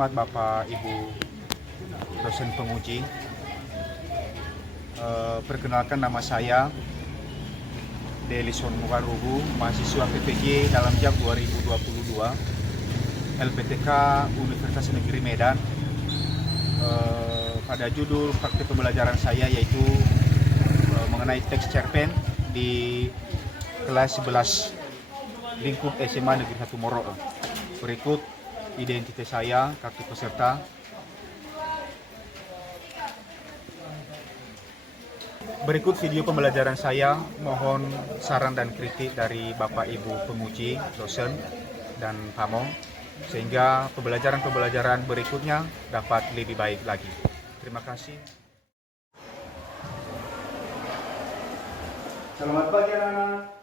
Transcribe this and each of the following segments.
hormat Bapak Ibu dosen penguji. Perkenalkan, nama saya Delison Mukaruhu, mahasiswa PPG dalam jam 2022 LPTK Universitas Negeri Medan. Pada judul praktik pembelajaran saya yaitu mengenai teks cerpen di kelas 11 lingkup SMA Negeri 1 Moro. Berikut identitas saya, kartu peserta. Berikut video pembelajaran saya. Mohon saran dan kritik dari Bapak Ibu penguji, dosen, dan tamu, sehingga pembelajaran berikutnya dapat lebih baik lagi. Terima kasih. Selamat pagi anak-anak.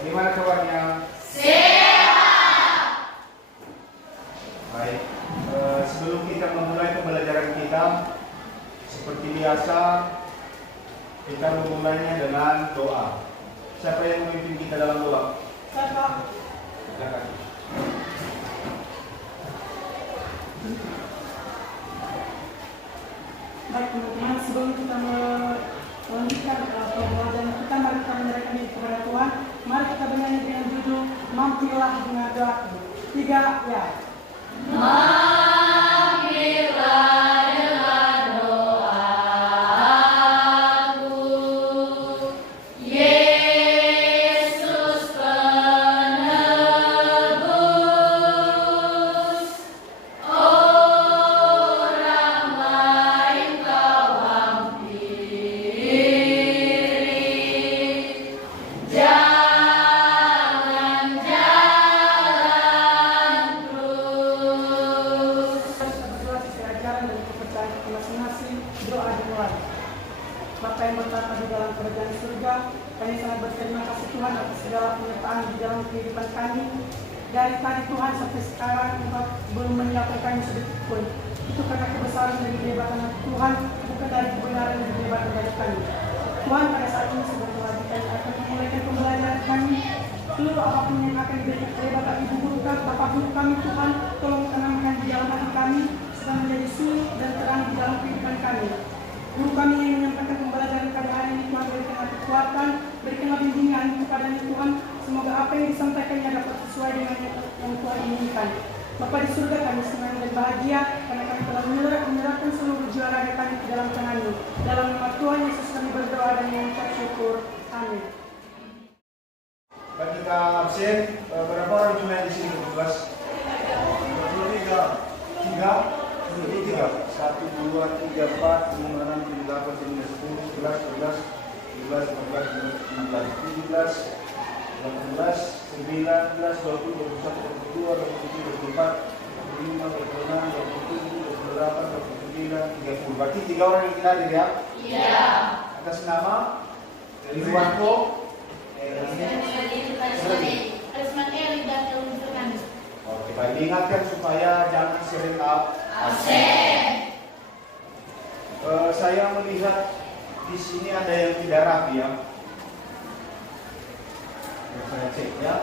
Bagaimana kabarnya? Sehat. Baik. Sebelum kita memulai pembelajaran kita, seperti biasa, kita memulainya dengan doa. Siapa yang memimpin kita dalam doa? Saya. Silakan. Baik teman-teman, sebelum kita melanjutkan pembelajaran kita, mari kita menyerahkan diri kepada Tuhan. Mari kita bernyanyi dengan judul Mampirlah dengan Doaku. 3 ya. Mampirlah dengan doaku, Yesus penebus, orang lain kau hampiri, jangan jalan terus. Kita berdoa sesuai ajaran dan kepercayaan kita masing-masing. Doa dimulai. Bapa yang bertata di dalam kerajaan surga, kami sangat berterima kasih Tuhan atas segala penyertaan di dalam kehidupan kami. Dari tadi Tuhan sampai sekarang Engkau belum meninggalkan kami sedikit pun. Itu karena kebesaran dan kehebatan Tuhan, bukan dari kebenaran dan kehebatan dari kami. Tuhan, pada saat ini sebagai wajib kami akan memulaikan pembelajaran kami. Seluruh apapun yang akan diberikan kepada Ibu Guru kami, Bapak Guru kami, Tuhan, tolong tanamkan di dalam hati kami, supaya menjadi suri dan terang di dalam kehidupan kami. Guru kami yang menyampaikan pembelajaran kami hari ini, Tuhan, berikanlah kekuatan, berikanlah bimbingan kepadanya Tuhan. Semoga apa yang disampaikannya dapat sesuai dengan yang Tuhan inginkan. Bapa di surga, kami senang dan bahagia karena kami telah menyerahkan seluruh jiwa raga kami ke dalam tangan-Mu. Dalam nama Tuhan Yesus kami berdoa dan mengucap syukur. Amin. Bagi kita absen, berapa orang jumlah di sini? 12? 23. 3? 23. 1, 2, 3, 4, 5, 6, 7, 8, 9, 10, 11, 12, 13, 14, 15, 16, 17, 18, 19, 20, 21, 22, 23, 24, 25, 26, 27, 28, 29, 30. Berarti 3 orang yang kita hadir ya? Iya. Atas nama Ridwanto. Oke, baik, diingatkan supaya jangan sering absen. Saya melihat di sini ada yang tidak rapi ya. Saya cek ya.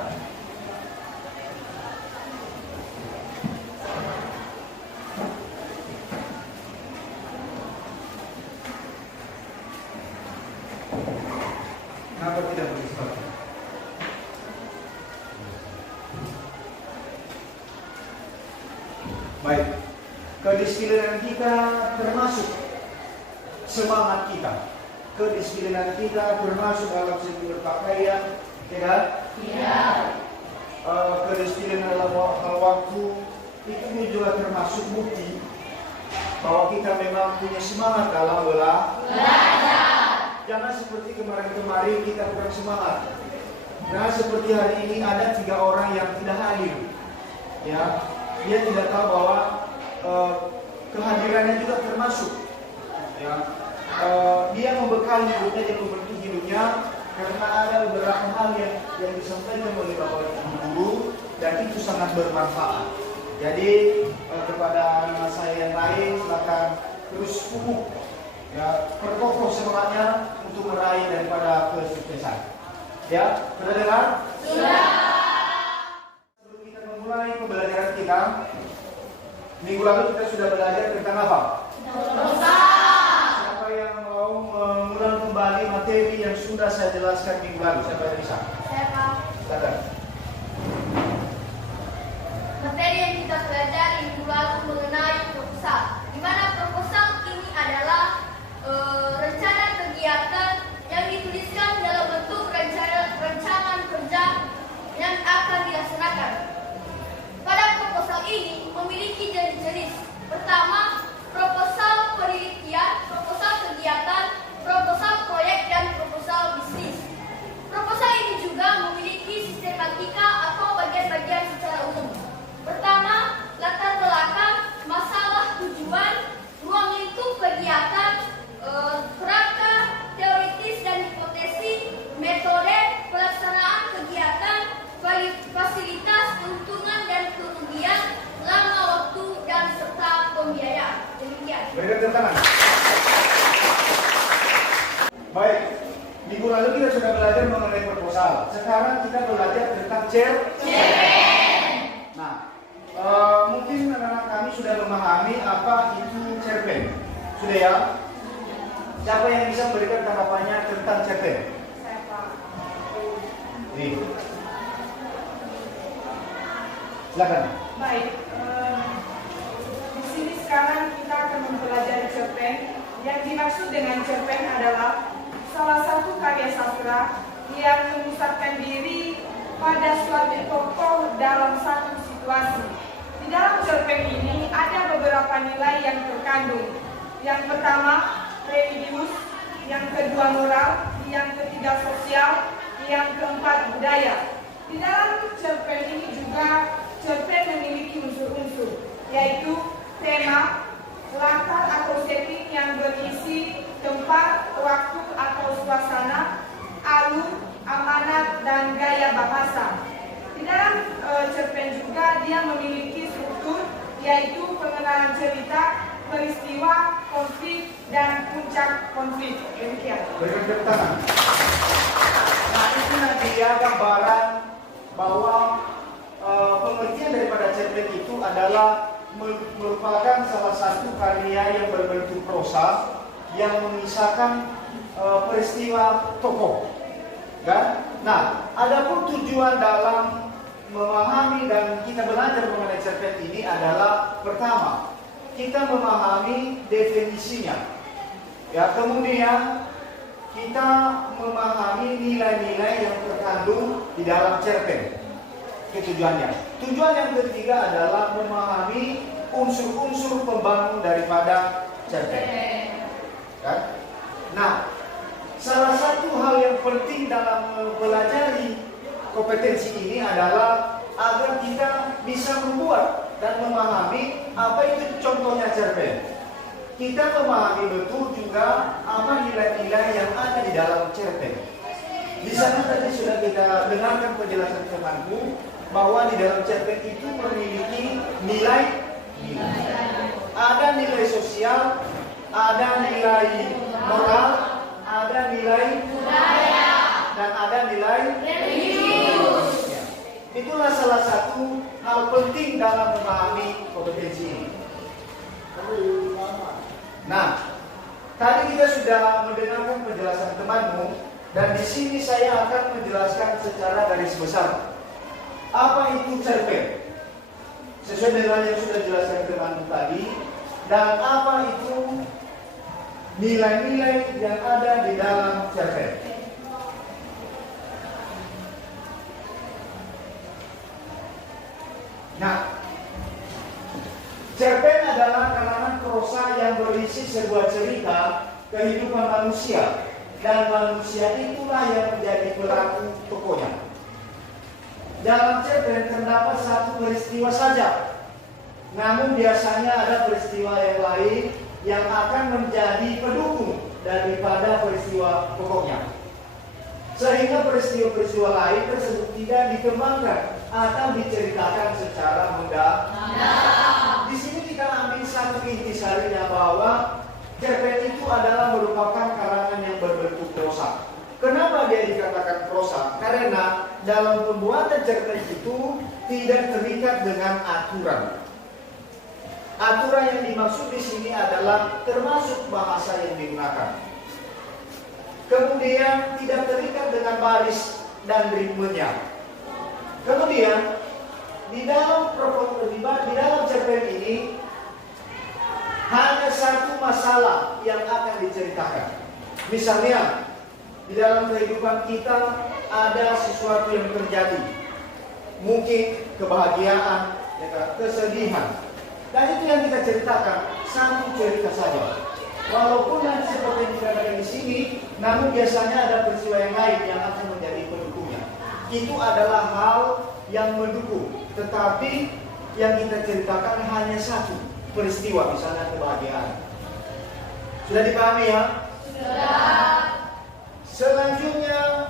Kenapa tidak beri sepatu? Baik, kedisiplinan kita termasuk semangat kita. Kedisiplinan kita termasuk dalam segi berpakaian, ya kan? Iya. Kedisiplinan dalam hal waktu itu juga termasuk bukti bahwa kita memang punya semangat dalam belajar. Jangan seperti kemarin-kemarin kita kurang semangat. Jangan seperti hari ini ada 3 orang yang tidak hadir. Ya, dia tidak tahu bahwa kehadirannya juga termasuk. Ya, dia membekali hidupnya, dia membentuk hidupnya karena ada beberapa hal yang disampaikan oleh Bapak Guru dan itu sangat bermanfaat. Jadi kepada anak saya yang lain silakan terus pupuk, ya, perkokoh semangatnya untuk untuk meraih daripada kesuksesan. Ya, sudah dengar? Sudah. Sebelum kita memulai pembelajaran kita, minggu lalu kita sudah belajar tentang apa? Dosa. Siapa yang mau mengulang kembali materi yang sudah saya jelaskan minggu lalu? Siapa yang bisa? Saya Pak. Silakan. Materi yang kita pelajari minggu lalu mengenai proposal. Di mana proposal ini adalah rencana kegiatan yang dituliskan dalam bentuk rancangan kerja yang akan dilaksanakan. Pada proposal ini memiliki jenis-jenis. Pertama, proposal penelitian, proposal kegiatan, proposal proyek, dan proposal bisnis. Proposal ini juga memiliki sistematika atau bagian-bagian secara umum. Pertama, latar belakang, masalah, tujuan, ruang lingkup kegiatan, kerangka, teoritis dan hipotesi, metode, pelaksanaan kegiatan, fasilitas, keuntungan dan kerugian, lama waktu, dan serta pembiayaan. Demikian. Berikan tepuk tangan. Baik, minggu lalu kita sudah belajar mengenai proposal. Sekarang kita belajar tentang cerpen. Nah, mungkin anak-anak kami sudah memahami apa itu cerpen. Sudah ya? Siapa yang bisa memberikan tanggapannya tentang cerpen? Saya Pak. Nih. Silakan. Baik, di sini sekarang kita akan mempelajari cerpen. Yang dimaksud dengan cerpen adalah salah satu karya sastra yang memusatkan diri pada suatu tokoh dalam satu situasi. Di dalam cerpen ini ada beberapa nilai yang terkandung. Yang pertama, religius, yang kedua moral, yang ketiga sosial, yang keempat budaya. Di dalam cerpen ini juga cerpen memiliki unsur-unsur, yaitu tema, latar atau setting yang berisi tempat, waktu atau suasana, alur, amanat, dan gaya bahasa. Di dalam cerpen juga dia memiliki struktur, yaitu pengenalan cerita, peristiwa, konflik, dan puncak konflik. Demikian. Berikan tepuk tangan. Nah, itu nanti ya gambaran bahwa pengertian daripada cerpen itu adalah merupakan salah satu karya yang berbentuk prosa yang mengisahkan peristiwa tokoh. Kan? Nah, adapun tujuan dalam memahami dan kita belajar mengenai cerpen ini adalah pertama, kita memahami definisinya. Ya, kemudian kita memahami nilai-nilai yang terkandung di dalam cerpen. Itu tujuannya. Tujuan yang ketiga adalah memahami unsur-unsur pembangun daripada cerpen. Kan? Nah, salah satu hal yang penting dalam mempelajari kompetensi ini adalah agar kita bisa membuat dan memahami apa itu contohnya cerpen. Kita memahami betul juga apa nilai-nilai yang ada di dalam cerpen. Di sana tadi sudah kita dengarkan penjelasan temanku bahwa di dalam cerpen itu memiliki nilai. Ada nilai sosial, ada nilai moral, ada nilai budaya, dan ada nilai religius. Ya. Itulah salah satu hal penting dalam memahami kompetensi ini. Nah, tadi kita sudah mendengarkan penjelasan temanmu, dan di sini saya akan menjelaskan secara garis besar apa itu cerpen. Sesuai dengan yang sudah dijelaskan temanmu tadi, dan apa itu nilai-nilai yang ada di dalam cerpen. Nah, cerpen adalah karangan prosa yang berisi sebuah cerita kehidupan manusia, dan manusia itulah yang menjadi pelaku tokohnya. Dalam cerpen terdapat satu peristiwa saja, namun biasanya ada peristiwa yang lain yang akan menjadi pendukung daripada peristiwa pokoknya. Sehingga peristiwa-peristiwa lain tersebut tidak dikembangkan atau diceritakan secara mendalam. Di sini kita ambil satu intisarinya bahwa cerpen itu adalah merupakan karangan yang berbentuk prosa Karena dalam pembuatan cerpen itu tidak terikat dengan aturan. Aturan yang dimaksud di sini adalah termasuk bahasa yang digunakan. Kemudian tidak terikat dengan baris dan ritmenya. Kemudian di dalam cerpen ini hanya satu masalah yang akan diceritakan. Misalnya di dalam kehidupan kita ada sesuatu yang terjadi, mungkin kebahagiaan, kesedihan, dan itu yang kita ceritakan satu cerita saja. Walaupun nanti seperti yang dikatakan di sini, namun biasanya ada peristiwa yang lain yang akan menjadi pendukungnya. Itu adalah hal yang mendukung, tetapi yang kita ceritakan hanya satu peristiwa, misalnya kebahagiaan. Sudah dipahami ya? Sudah. Selanjutnya,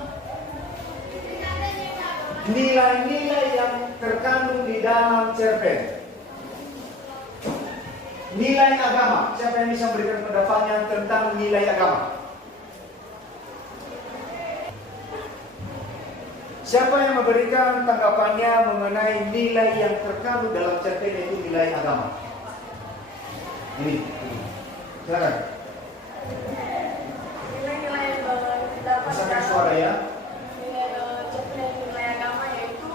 nilai-nilai yang terkandung di dalam cerpen. Nilai agama. Siapa yang bisa memberikan pendapatnya tentang nilai agama? Siapa yang memberikan tanggapannya mengenai nilai yang terkandung dalam cerpen yaitu nilai agama? Ini. Silakan. Nilai-nilai yang dapat Masakan suara ya. nilai agama yaitu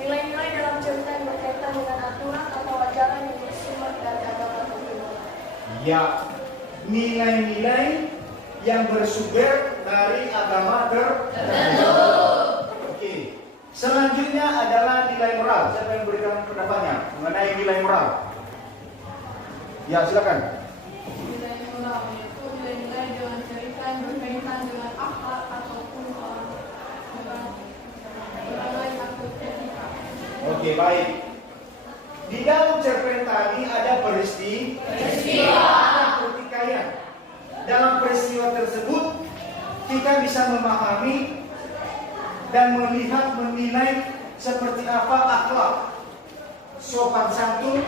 nilai-nilai dalam cerpen berkaitan dengan aturan atau ajaran yang bersumber dari agama tertentu. Ya, nilai-nilai yang bersumber dari agama tertentu. Oke. Selanjutnya adalah nilai moral. Siapa yang memberikan pendapatnya mengenai nilai moral? Ya, silakan. Nilai moral yaitu nilai-nilai dengan cerita yang berkaitan dengan akhlak ataupun orang lain atau etika. Oke, baik. Di dalam cerpen tadi ada peristiwa, ada pertikaian. Dalam peristiwa tersebut kita bisa memahami dan melihat, menilai seperti apa akhlak sopan santun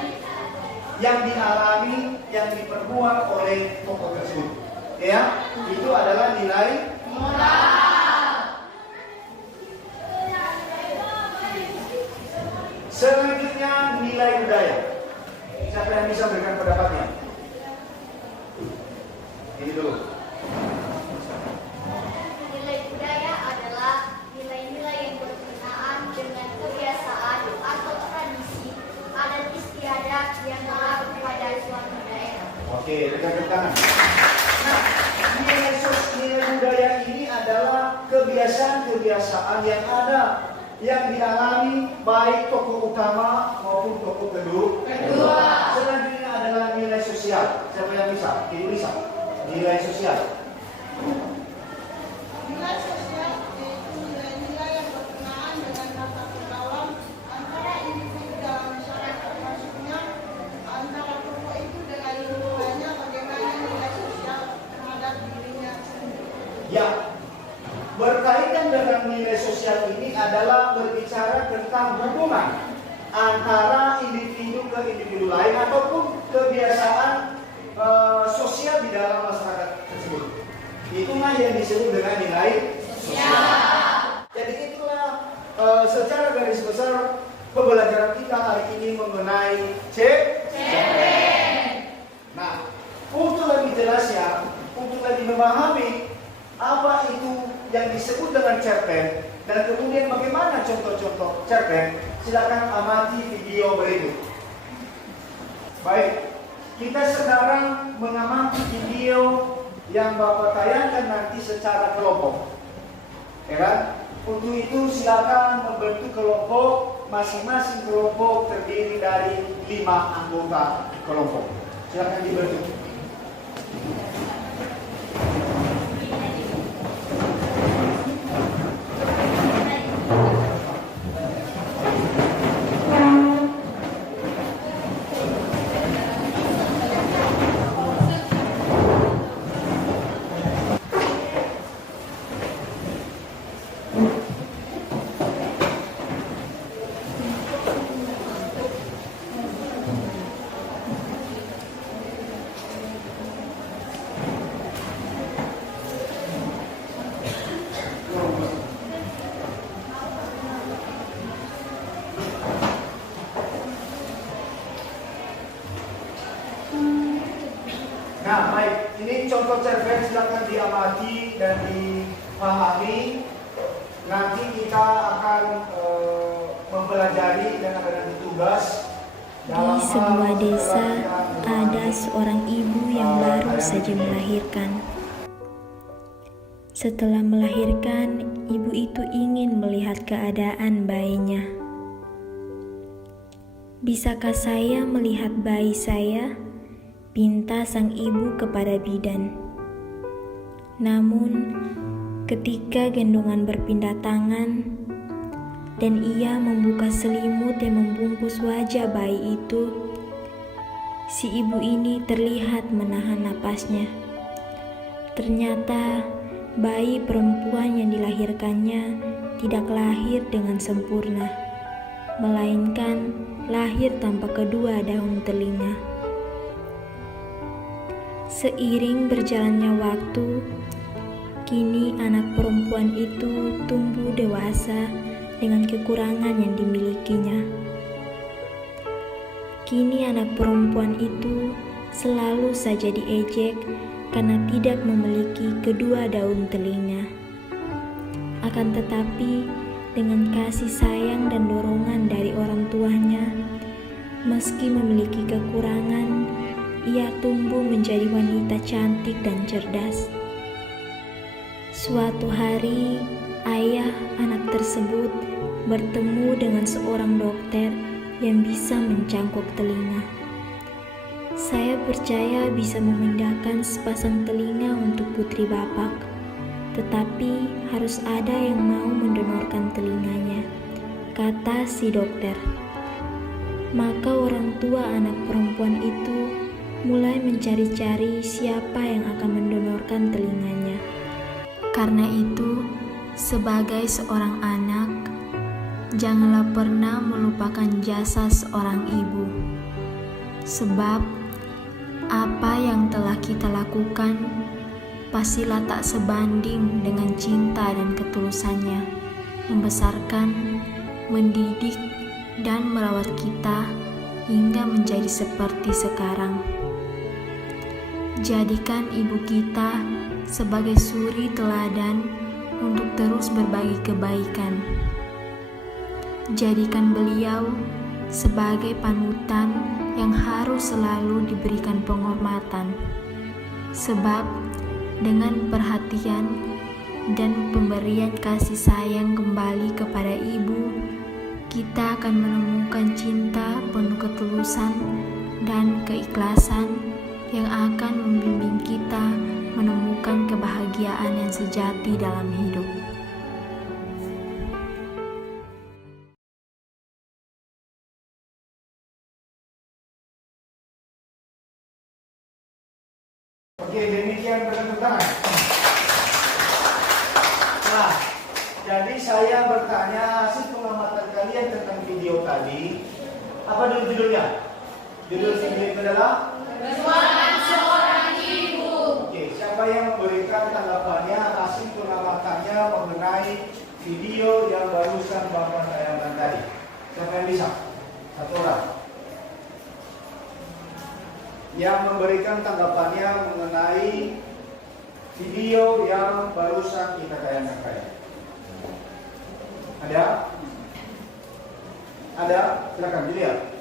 yang dialami, yang diperbuat oleh tokoh tersebut. Ya, itu adalah nilai moral. Selanjutnya nilai budaya. Siapa yang bisa memberikan pendapatnya? Ini dulu. Nilai budaya adalah nilai-nilai yang berkenaan dengan kebiasaan atau tradisi, adat istiadat yang mengaruh pada suatu daerah. Oke, rekan tangan. Nah, nilai budaya ini adalah kebiasaan-kebiasaan yang ada, yang dialami baik tokoh utama maupun tokoh kedua. Selanjutnya adalah nilai sosial. Siapa yang bisa? Ibu Lisa. Nilai sosial. Nilai sosial yaitu nilai-nilai yang berkenaan dengan tata pergaulan antara individu dalam masyarakat, maksudnya antara tokoh itu dengan lingkungannya, bagaimana nilai sosial terhadap dirinya sendiri. Ya, berkaitan dengan nilai sosial ini adalah berbicara tentang hubungan antara individu ke individu lain ataupun kebiasaan sosial di dalam masyarakat tersebut. Itulah yang disebut dengan nilai sosial. Jadi itulah secara garis besar pembelajaran kita hari ini mengenai cerpen. Nah, untuk lebih jelasnya, untuk lebih memahami apa itu yang disebut dengan cerpen dan kemudian bagaimana contoh-contoh cerpen, silakan amati video berikut. Baik, kita sekarang mengamati video yang Bapak tayangkan nanti secara kelompok. Ya kan? Untuk itu silakan membentuk kelompok, masing-masing kelompok terdiri dari 5 anggota kelompok. Silakan dibentuk. Nah, baik. Ini contoh cerpen, silakan diamati dan dipahami. Nanti kita akan mempelajari dan akan ada tugas. Di sebuah desa ada seorang ibu yang baru saja melahirkan. Setelah melahirkan, ibu itu ingin melihat keadaan bayinya. "Bisakah saya melihat bayi saya?" pinta sang ibu kepada bidan. Namun, ketika gendongan berpindah tangan dan ia membuka selimut yang membungkus wajah bayi itu, si ibu ini terlihat menahan napasnya. Ternyata bayi perempuan yang dilahirkannya tidak lahir dengan sempurna, melainkan lahir tanpa kedua daun telinga. Seiring berjalannya waktu, kini anak perempuan itu tumbuh dewasa dengan kekurangan yang dimilikinya. Kini anak perempuan itu selalu saja diejek karena tidak memiliki kedua daun telinga. Akan tetapi, dengan kasih sayang dan dorongan dari orang tuanya, meski memiliki kekurangan, ia tumbuh menjadi wanita cantik dan cerdas. Suatu hari, ayah anak tersebut bertemu dengan seorang dokter yang bisa mencangkok telinga. "Saya percaya bisa memindahkan sepasang telinga untuk putri Bapak, tetapi harus ada yang mau mendonorkan telinganya," kata si dokter. Maka orang tua anak perempuan itu mulai mencari-cari siapa yang akan mendonorkan telinganya. Karena itu, sebagai seorang anak, janganlah pernah melupakan jasa seorang ibu. Sebab, apa yang telah kita lakukan pastilah tak sebanding dengan cinta dan ketulusannya membesarkan, mendidik, dan merawat kita hingga menjadi seperti sekarang. Jadikan ibu kita sebagai suri teladan untuk terus berbagi kebaikan. Jadikan beliau sebagai panutan yang harus selalu diberikan penghormatan. Sebab dengan perhatian dan pemberian kasih sayang kembali kepada ibu, kita akan menemukan cinta penuh ketulusan dan keikhlasan yang akan membimbing kita menemukan kebahagiaan yang sejati dalam hidup. Oke, demikian bertepuk tangan. Nah, jadi saya bertanya hasil pengamatan kalian tentang video tadi. Apa dulu judulnya? Judul video itu adalah Perjuangan seorang ibu. Oke, siapa yang memberikan tanggapannya, hasil pengamatannya mengenai video yang barusan Bapak tayangkan tadi? Siapa yang bisa? Satu orang. Yang memberikan tanggapannya mengenai video yang barusan kita tayangkan tadi. Ada? Ada? Silakan dilihat.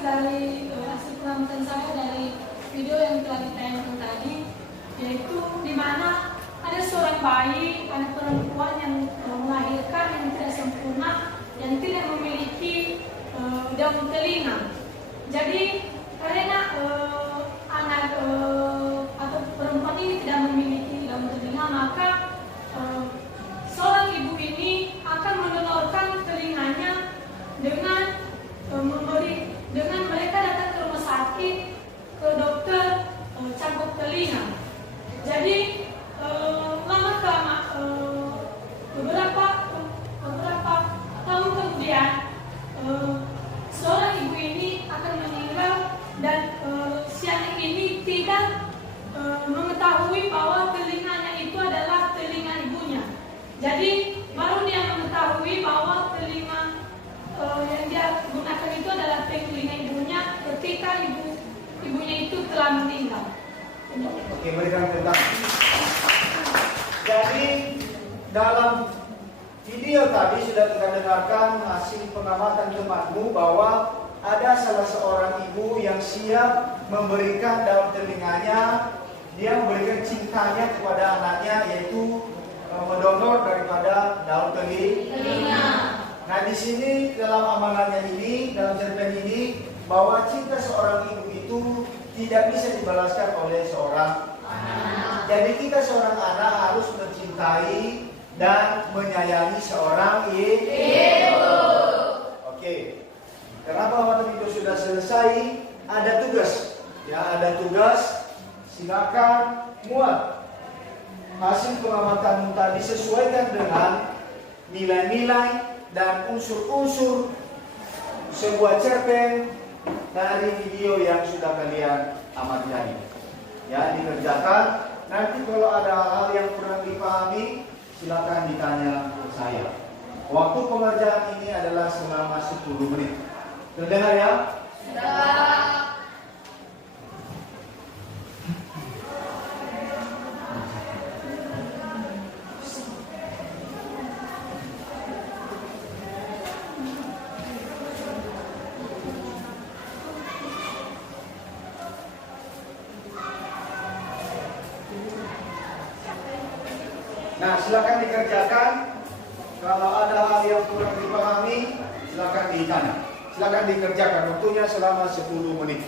Hasil pengamatan saya dari video yang telah ditayangkan tadi, yaitu di mana ada seorang bayi, anak perempuan yang melahirkan yang tidak sempurna, yang tidak memiliki daun telinga. Jadi karena anak atau perempuan ini tidak memiliki daun telinga, maka seorang ibu ini akan mendonorkan telinganya dengan mereka datang ke rumah sakit, ke dokter cangkok telinga. Jadi beberapa tahun kemudian seorang ibu ini akan meninggal dan si anak ini tidak mengetahui bahwa telinganya itu adalah telinga ibunya. Jadi baru dia mengetahui bahwa telinga yang dia gunakan ibunya itu telah meninggal. Oke, berikan tentang. Jadi dalam video tadi sudah kita dengarkan hasil pengamatan temanmu bahwa ada salah seorang ibu yang siap memberikan daun telinganya, dia memberikan cintanya kepada anaknya, yaitu mendonor daripada daun telinga. Nah, di sini dalam amanahnya ini, dalam cerpen ini, bahwa cinta seorang ibu itu tidak bisa dibalaskan oleh seorang anak. Jadi kita seorang anak harus mencintai dan menyayangi seorang ibu. Oke. Kenapa waktu itu sudah selesai? Ada tugas. Ya, ada tugas. Silakan muat hasil pengamatanmu tadi sesuaikan dengan nilai-nilai dan unsur-unsur sebuah cerpen dari video yang sudah kalian amati tadi. Ya, dikerjakan. Nanti kalau ada hal yang kurang dipahami, silakan ditanya ke saya. Waktu pengerjaan ini adalah selama 10 menit. Terdengar ya? Nah, silakan dikerjakan. Kalau ada hal yang kurang dipahami, silakan ditanya. Silakan dikerjakan. Waktunya selama 10 menit.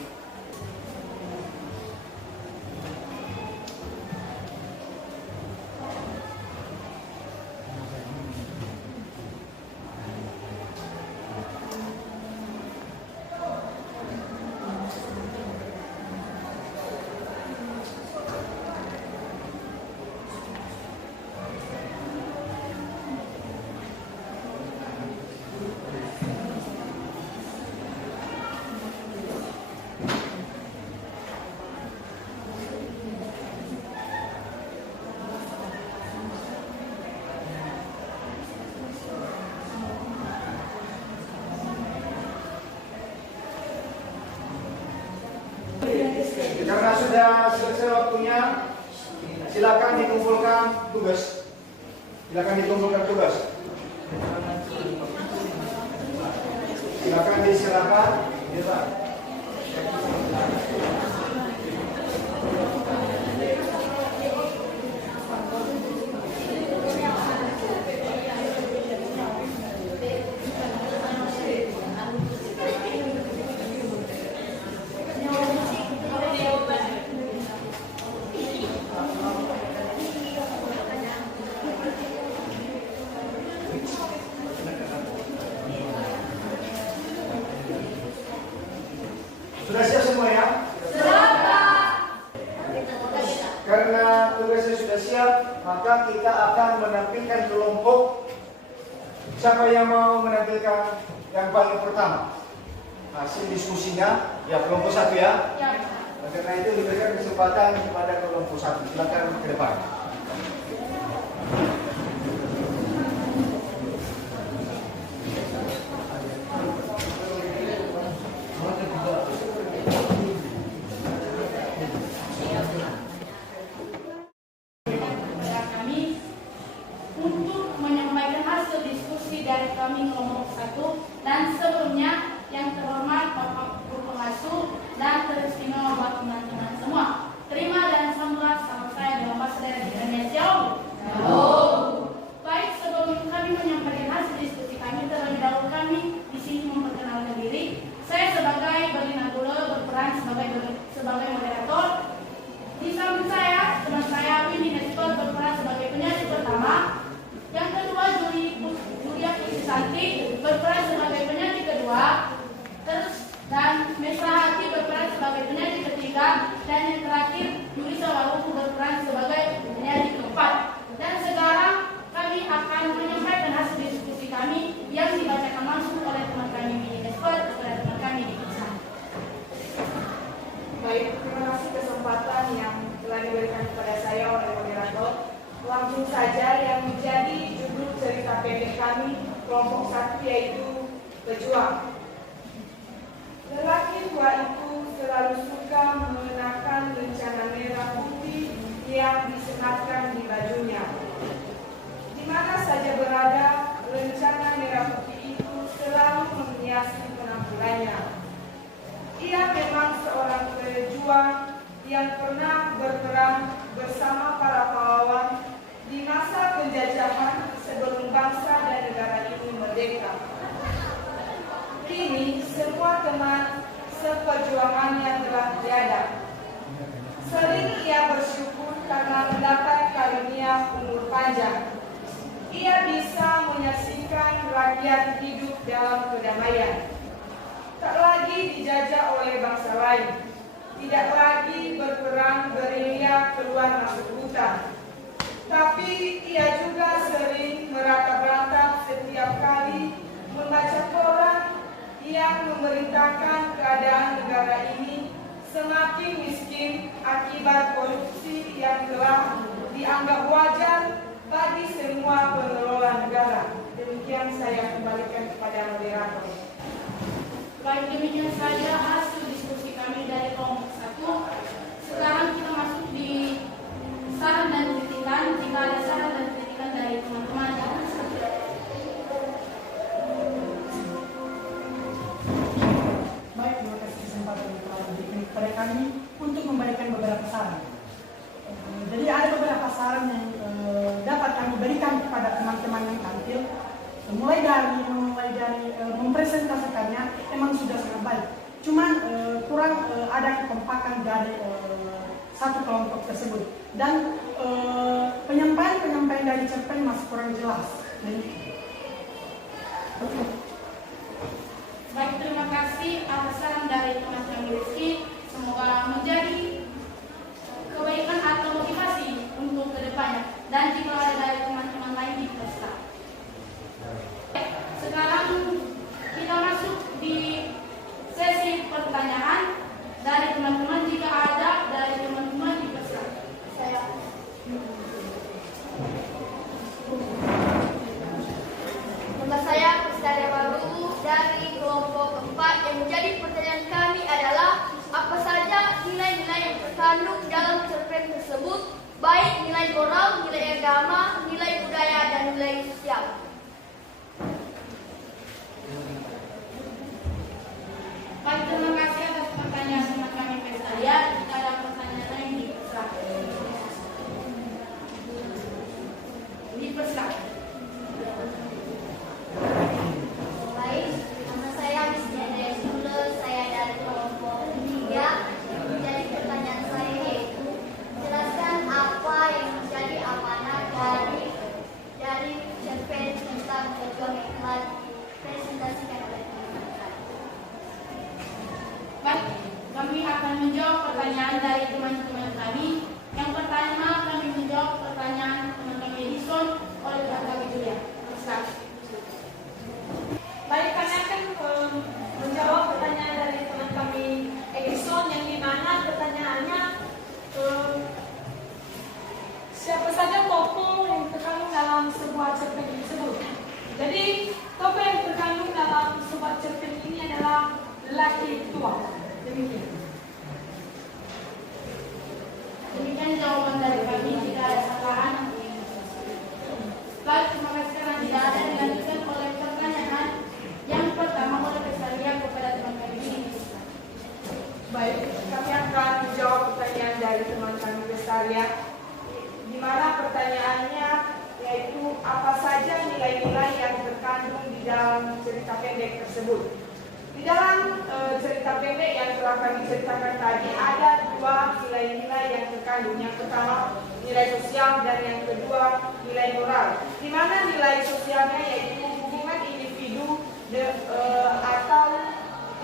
Karena sudah selesai waktunya, silakan dikumpulkan tugas. Silakan dikumpulkan tugas. Silakan diserahkan. Sudah siap semua ya? Karena tugasnya sudah siap, maka kita akan menampilkan kelompok. Siapa yang mau menampilkan yang paling pertama? Hasil diskusinya, ya kelompok 1 ya. Karena itu diberikan kesempatan kepada kelompok 1. Silakan ke depan. Untuk menyampaikan hasil diskusi dari kami kelompok 1 dan sebelumnya yang terhormat Bapak Guru Pengasuh dan teristimewa buat teman-teman semua. Terima dan sambutlah salam saya dalam bahasa daerah Indonesia. Baik, sebelum kami menyampaikan hasil diskusi kami, terlebih dahulu kami di sini memperkenalkan diri. Saya sebagai Berlina Gula berperan sebagai moderator. Di samping saya, teman saya Winnie Nestor berperan sebagai penyanyi pertama. Yang kedua, Julia Santi berperan sebagai penyanyi kedua. Dan Mesra Hati berperan sebagai penyanyi ketiga. Dan yang terakhir, Yulisa Waluku berperan sebagai penyanyi keempat. Dan sekarang kami akan menyampaikan hasil diskusi kami yang dibacakan langsung oleh teman kami Winnie Nestor kepada teman kami di Kisah. Baik, terima kasih kesempatan yang telah diberikan kepada saya oleh moderator. Langsung saja yang menjadi judul cerita pendek kami kelompok 1 yaitu Pejuang. Lelaki tua itu selalu suka yang disematkan di bajunya. Di mana saja berada, lencana merah putih itu selalu menghiasi penampilannya. Ia memang seorang pejuang yang pernah berperang bersama para pahlawan di masa penjajahan sebelum bangsa dan negara ini merdeka. Kini semua teman seperjuangannya telah tiada. Sering ia bersyukur karena mendapat karunia umur panjang. Ia bisa menyaksikan rakyat hidup dalam kedamaian. Tak lagi dijajah oleh bangsa lain. Tidak lagi berperang gerilya keluar masuk hutan. Tapi ia juga sering meratap-ratap setiap kali membaca koran yang memerintahkan keadaan negara ini semakin miskin akibat korupsi yang telah dianggap wajar bagi semua pengelola negara. Demikian saya kembalikan kepada moderator. Baik, demikian saja hasil diskusi kami dari kelompok 1. Sekarang kita masuk di saran dan kritikan. Jika ada saran dan kritikan dari teman-teman, Baik, terima kasih kesempatan yang telah diberikan kepada kami untuk memberikan beberapa saran. Jadi ada beberapa saran yang dapat kami berikan kepada teman-teman yang tampil. Mulai dari mempresentasikannya memang sudah sangat baik. Cuman kurang ada kekompakan dari satu kelompok tersebut dan penyampaian dari cerpen masih kurang jelas. baik, terima kasih atas saran dari teman-teman Rizky. Semoga menjadi kebaikan atau motivasi untuk kedepannya. Dan jika ada dari teman-teman lain di peserta. Sekarang kita masuk di sesi pertanyaan dari teman-teman. Jika ada dari teman-teman di peserta. Nama saya Priscilia Baru dari kelompok 4. Yang menjadi pertanyaan kami adalah apa saja nilai-nilai yang terkandung dalam cerpen tersebut, baik nilai moral, nilai agama, nilai budaya, dan nilai sosial. Baik, terima kasih atas pertanyaan teman kami Priscilia. Jika ada pertanyaan lain dipersilakan. Baik, nama saya Miss Jendela Sule, saya dari kelompok 3. Jadi pertanyaan saya yaitu, jelaskan apa yang menjadi amanah dari cerpen tentang pejuang yang telah dipresentasikan oleh teman-teman. Baik, kami akan menjawab pertanyaan dari teman-teman kami. Yang pertama, kami menjawab pertanyaan teman kami Edison oleh Kak kami Julia. Silakan. Baik, kami akan menjawab pertanyaan dari teman kami Edison, yang dimana pertanyaannya siapa saja tokoh yang terkandung dalam sebuah cerpen tersebut. Jadi tokoh yang terkandung dalam sebuah cerpen ini adalah lelaki tua. Demikian. Demikian jawaban dari kami. Jika ada kesalahan, baik, terima kasih karena tidak ada. Dilanjutkan oleh pertanyaan yang pertama oleh Priscilia kepada teman kami ini. Baik, kami akan menjawab pertanyaan dari teman kami Priscilia, di mana pertanyaannya yaitu apa saja nilai-nilai yang terkandung di dalam cerita pendek tersebut. Di dalam cerita pendek yang telah kami ceritakan tadi ada dua nilai-nilai yang terkandung. Yang pertama nilai sosial dan yang kedua nilai moral. Di mana nilai sosialnya yaitu hubungan individu atau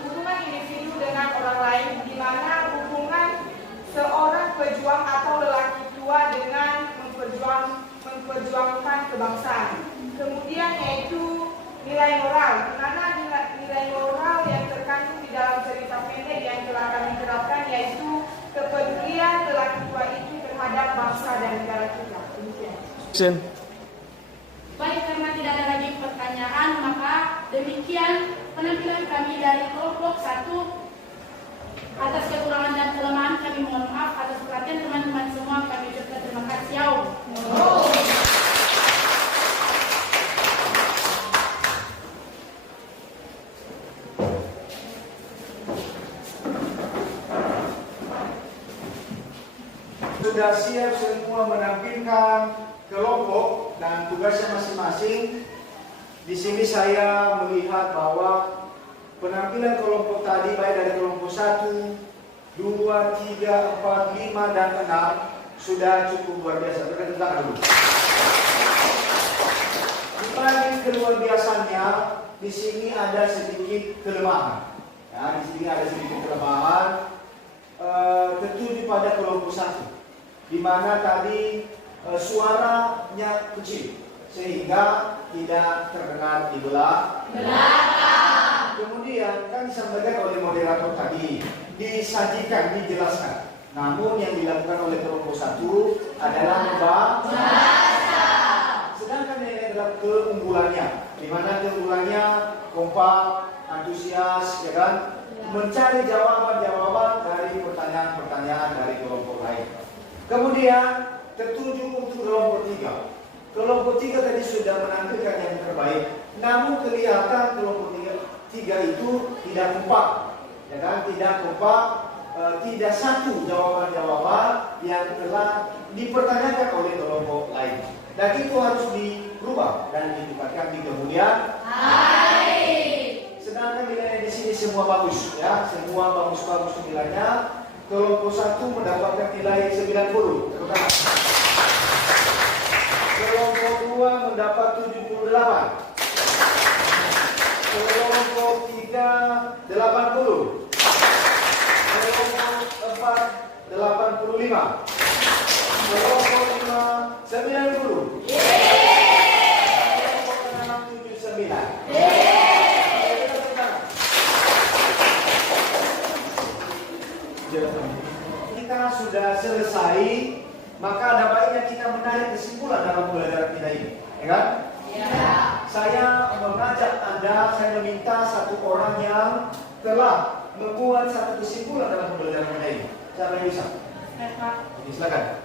hubungan individu dengan orang lain, di mana hubungan seorang pejuang atau lelaki tua dengan memperjuangkan kebangsaan. Kemudian yaitu nilai moral, di mana nilai moral yang terkandung di dalam cerita pendek yang telah kami terapkan yaitu kepedulian lelaki tua itu terhadap bangsa dan negara kita. Demikian. Baik, karena tidak ada lagi pertanyaan, maka demikian penampilan kami dari kelompok 1. Atas kekurangan dan kelemahan kami mohon maaf. Atas perhatian teman-teman semua kami ucapkan terima kasih. Sudah siap semua menampilkan kelompok dan tugasnya masing-masing. Di sini saya melihat bahwa penampilan kelompok tadi baik dari kelompok 1, 2, 3, 4, 5 dan 6 sudah cukup luar biasa. Mereka tentang dulu. Dibanding keluar biasanya, di sini ada sedikit kelemahan. Ya, di sini ada sedikit kelemahan. Tertuju pada kelompok 1. Di mana tadi suaranya kecil sehingga tidak terdengar di belakang. Kemudian kan disampaikan oleh moderator tadi, disajikan, dijelaskan. Namun yang dilakukan oleh kelompok 1 adalah membaca. Sedangkan yang adalah keunggulannya, di mana keunggulannya kompak, antusias, ya kan, mencari jawaban-jawaban dari pertanyaan-pertanyaan dari kelompok lain. Kemudian tertuju untuk kelompok 3. Kelompok 3 tadi sudah menampilkan yang terbaik, namun kelihatan kelompok 3 itu tidak kompak, ya kan? Tidak kompak, tidak satu jawaban-jawaban yang telah dipertanyakan oleh kelompok lain. Dan itu harus dirubah dan ditukarkan di kemudian hari. Sedangkan nilainya di sini semua bagus, ya, semua bagus-bagus nilainya. Kelompok 1 mendapatkan nilai 90. Kelompok 2 mendapat 78. Kelompok 3 80. Kelompok 4 85. Kelompok 5 90. Kelompok 6 79. Kita sudah selesai, maka ada baiknya kita menarik kesimpulan dalam pembelajaran kita ini, ya kan? Ya. Saya mengajak Anda, saya meminta satu orang yang telah membuat satu kesimpulan dalam pembelajaran kita ini. Siapa yang bisa? Oke, silakan.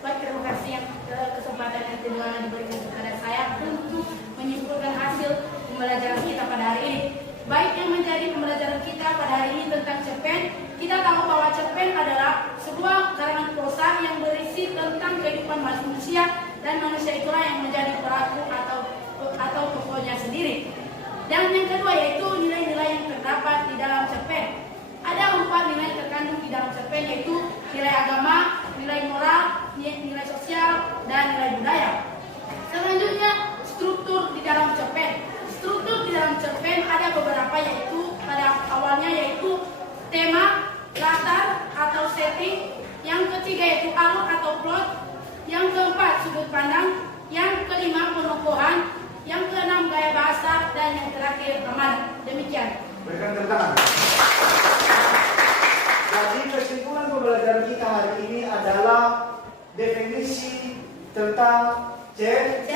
Baik, terima kasih yang kesempatan yang telah diberikan kepada saya untuk menyimpulkan hasil pembelajaran kita pada hari ini. Baik, yang menjadi pembelajaran kita pada hari ini tentang cerpen. Kita tahu bahwa cerpen adalah sebuah karangan prosa yang berisi tentang kehidupan manusia, dan manusia itulah yang menjadi pelaku atau tokohnya sendiri. Dan yang kedua yaitu nilai-nilai yang terdapat di dalam cerpen. Ada 4 nilai terkandung di dalam cerpen, yaitu nilai agama, nilai moral, nilai sosial, dan nilai budaya. Selanjutnya, struktur di dalam cerpen. Struktur di dalam cerpen ada beberapa, yaitu pada awalnya yaitu tema, latar atau setting, yang ketiga yaitu alur atau plot, yang keempat sudut pandang, yang kelima penokohan, yang keenam gaya bahasa, dan yang terakhir ramalan. Demikian. Berikan tepuk tangan. Jadi kesimpulan pembelajaran kita hari ini adalah definisi tentang cerpen.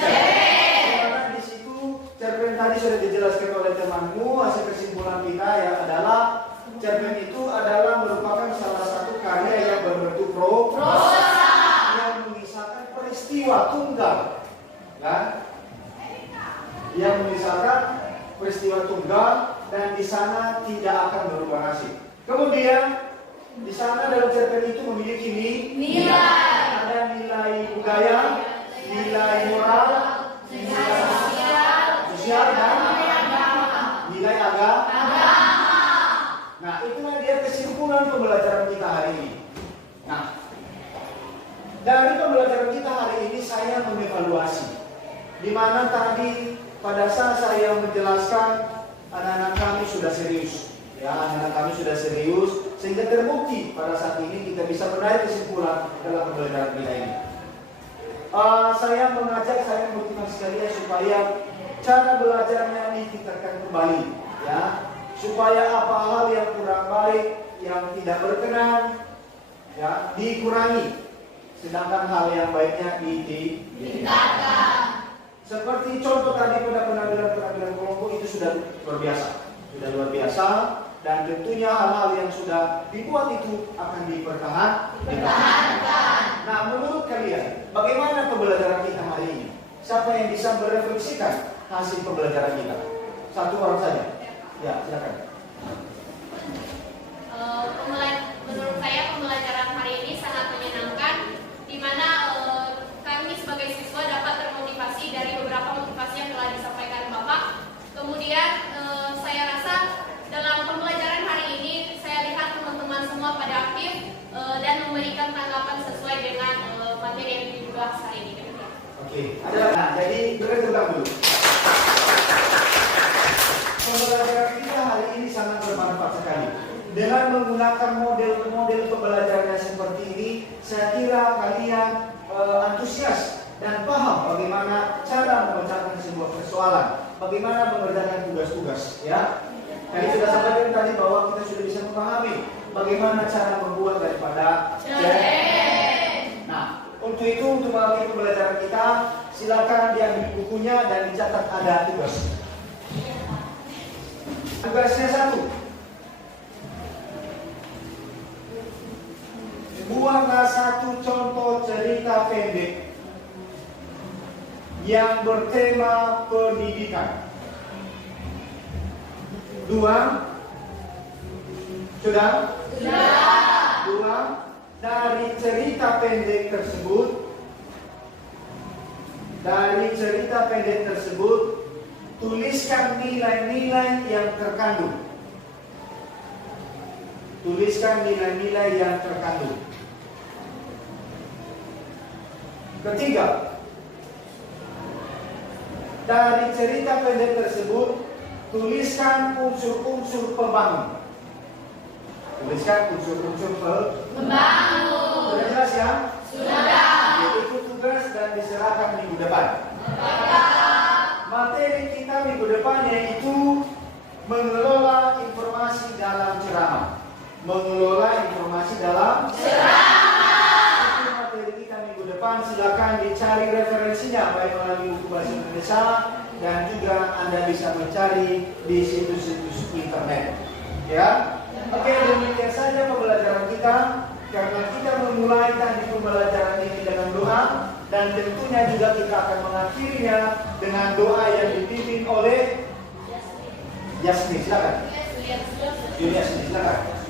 Di situ cerpen tadi sudah dijelaskan oleh temanmu. Hasil kesimpulan kita ya adalah cerpen itu adalah merupakan salah satu karya yang berbentuk prosa yang mengisahkan peristiwa tunggal, kan? Yang mengisahkan peristiwa tunggal, dan di sana tidak akan berubah nasib. Kemudian di sana dalam cerpen itu memiliki nilai. Ada nilai budaya, nilai moral, nilai sosial, dan nilai agama. Nah, itulah dia kesimpulan pembelajaran kita hari ini. Nah, dari pembelajaran kita hari ini saya mengevaluasi, di mana tadi pada saat saya menjelaskan anak-anak kami sudah serius, ya, anak-anak kami sudah serius, sehingga terbukti pada saat ini kita bisa menarik kesimpulan dalam pembelajaran kita ini. Saya mengajak, saya memotivasi sekalian supaya cara belajarnya ditingkatkan kembali, ya, supaya apa hal yang kurang baik, yang tidak berkenan, ya, dikurangi, sedangkan hal yang baiknya ditingkatkan. Seperti contoh tadi pada penampilan kelompok itu sudah luar biasa, dan tentunya hal-hal yang sudah dibuat itu akan dipertahankan. Nah, menurut kalian, bagaimana pembelajaran kita hari ini? Siapa yang bisa merefleksikan hasil pembelajaran kita? Satu orang saja. Ya, silakan. Menurut saya pembelajaran hari ini sangat menyenangkan, di mana kami sebagai siswa dapat termotivasi dari beberapa motivasi yang telah disampaikan Bapak. Kemudian saya rasa dalam pembelajaran hari ini saya lihat teman-teman semua pada aktif dan memberikan tanggapan sesuai dengan materi yang dibahas hari ini. Oke, nah, jadi beri tepuk tangan dulu. Pembelajaran kita hari ini sangat bermanfaat sekali. Dengan menggunakan model-model pembelajaran yang seperti ini, saya kira kalian antusias dan paham bagaimana cara memecahkan sebuah persoalan, bagaimana mengerjakan tugas-tugas, ya. Tadi sudah sampaikan tadi bahwa kita sudah bisa memahami bagaimana cara membuat daripada cerpen. Nah, untuk itu untuk mengakhiri pembelajaran kita, silakan diambil bukunya dan dicatat ada tugas. Tugasnya 1. Buatlah satu contoh cerita pendek yang bertema pendidikan. 2. Sudah? Sudah. 2. Dari cerita pendek tersebut, tuliskan nilai-nilai yang terkandung. Tuliskan nilai-nilai yang terkandung. 3. Dari cerita pendek tersebut, tuliskan unsur-unsur pembangun. Tuliskan unsur-unsur pembangun. Sudah jelas ya? Sudah. Itu tugas dan diserahkan minggu depan. Materi kita minggu depan yaitu mengelola informasi dalam ceramah. Mengelola informasi dalam ceramah. Itu materi kita minggu depan. Silakan dicari referensinya baik melalui buku bahasa Indonesia dan juga Anda bisa mencari di situs-situs internet. Ya. Oke, demikian saja pembelajaran kita. Karena kita memulai tadi pembelajaran ini dengan doa, dan tentunya juga kita akan mengakhirinya dengan doa yang dipimpin oleh Yasmin. Silakan. Yasmin, silakan.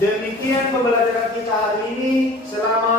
Demikian pembelajaran kita hari ini. Selamat